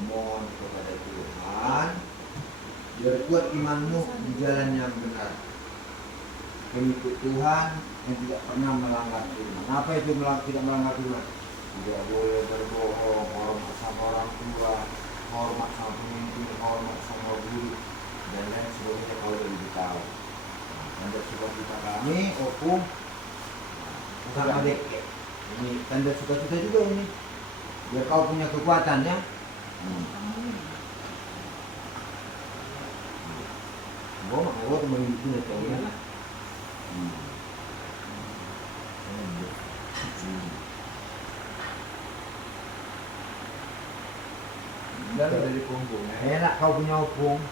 memohon kepada Tuhan biar kuat imanmu di jalan yang benar, mengikut Tuhan yang tidak pernah melanggar firman. Apa itu tidak melanggar firman? Tidak boleh berbohong, hormat sama orang tua, hormat sama pemimpin, hormat sama guru, dan lain sebagainya kalau lebih tahu. Tanda sukacita kami, opung sama dek. Ini tanda sukacita juga ini. Biar kau punya kekuatan ya. Gua temen itu ya tahu ya. Dan dari punggung. Enak kau punya opung.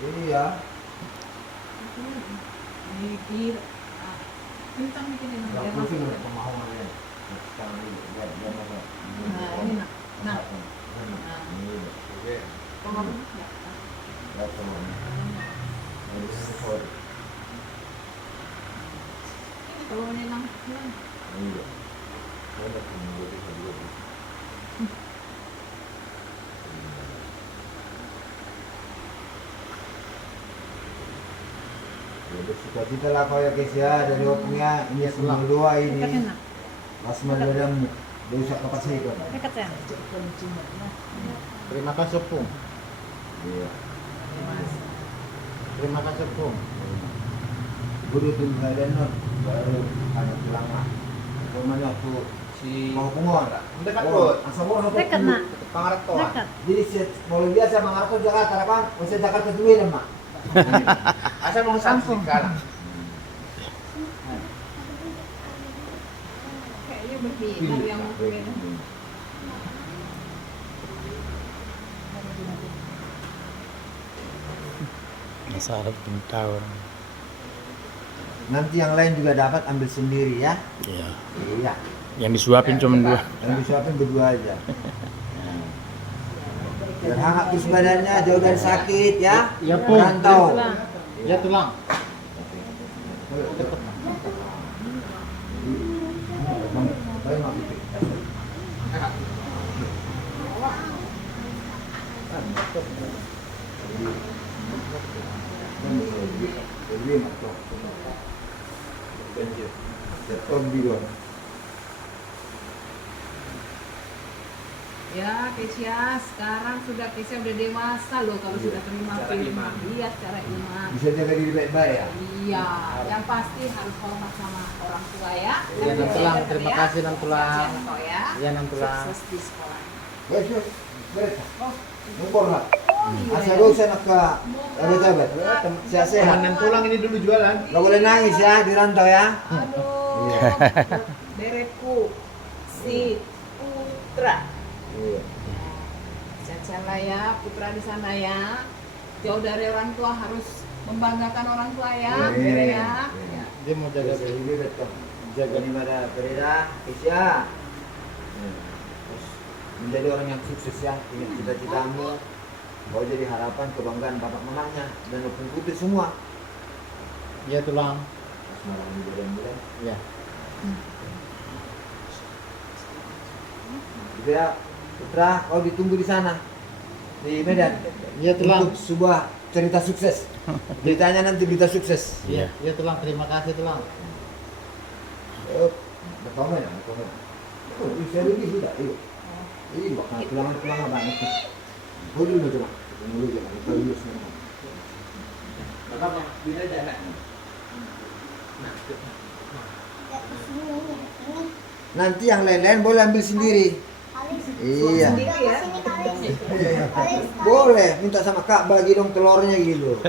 Jadi ya. Bintang bikin ini. Enggak pusing udah kemauan ya. Sekarang ini biar apa. Nah, ini nak. Nah. Ini. Oke. Pengaruh. Ya teman. Ini sorry. Kalau ini nang. Iya. Ada pun juga juga. Ya bersuka-cita lah kau ya guys ya, dari opungnya ini sebelum doa ini. Asma dadamu, dosa kapasikan. Dekat ya. Terima kasih Pung. Iya. Terima kasih Pung. Guru tuh dan not baru hanya pulang mah. Rumahnya tuh Si mau kumon. dekat Bro. Asal mau Dekat nak. Pangaratoan. Dekat. Jadi mau biasa Mangarto Jakarta kan, usah Jakarta dulu ya mak. Asal mau Kampung. sekarang. Kayaknya berbeda yang berbeda. Masa harap tahu. Nanti yang lain juga dapat ambil sendiri ya. Iya. Iya. Yang disuapin cuma dua. Yang disuapin berdua aja. Biar hangat terus badannya, jauh dari sakit ya. Iya, Pung. Merantau. Ya tulang. Ya, Kesia, sekarang sudah Kesia udah dewasa loh kalau sudah terima firman. Iya, secara iman. Bisa jaga diri baik-baik ya. Iya, yang pasti harus hormat sama orang tua ya. Iya, Nan Tulang. Terima kasih, Nan Tulang. Ya. Iya, Nan Tulang. Sukses di sekolah. Baik, beres. Oh, Numpur lah. iya. Asal dosa nak ke sahabat. Sehat-sehat. Teman Nan Tulang ini dulu jualan. Gak boleh nangis ya di rantau ya. Aduh, Iya. Dereku, si Putra. Iya. Sehat-sehat lah ya, Putra di sana ya. Jauh dari orang tua, harus membanggakan orang tua ya, Bere ya. Iya. Dia mau jaga Jaga diri betul. jaga Ini pada Pereda, Kesia. Terus menjadi orang yang sukses ya, ingat cita-citamu. Kau jadi harapan, kebanggaan bapak mamanya dan opung putih semua. Ya tulang. Semarang mudah-mudahan. Ya. Gitu ya, Putra, kau ditunggu di sana di Medan. Ya tulang. Untuk sebuah cerita sukses. Ceritanya nanti berita sukses. Iya. Ya tulang. Terima kasih tulang. Berkomen ya, berkomen. Oh, saya lebih sudah, yuk. Ini bakal tulangan banyak. Oh dulu coba, dulu coba, kita dulu semua. Bapak bila jalan. Nanti yang lain-lain boleh ambil sendiri. Iya. Sendiri ya. Boleh, minta sama Kak bagi dong telurnya gitu.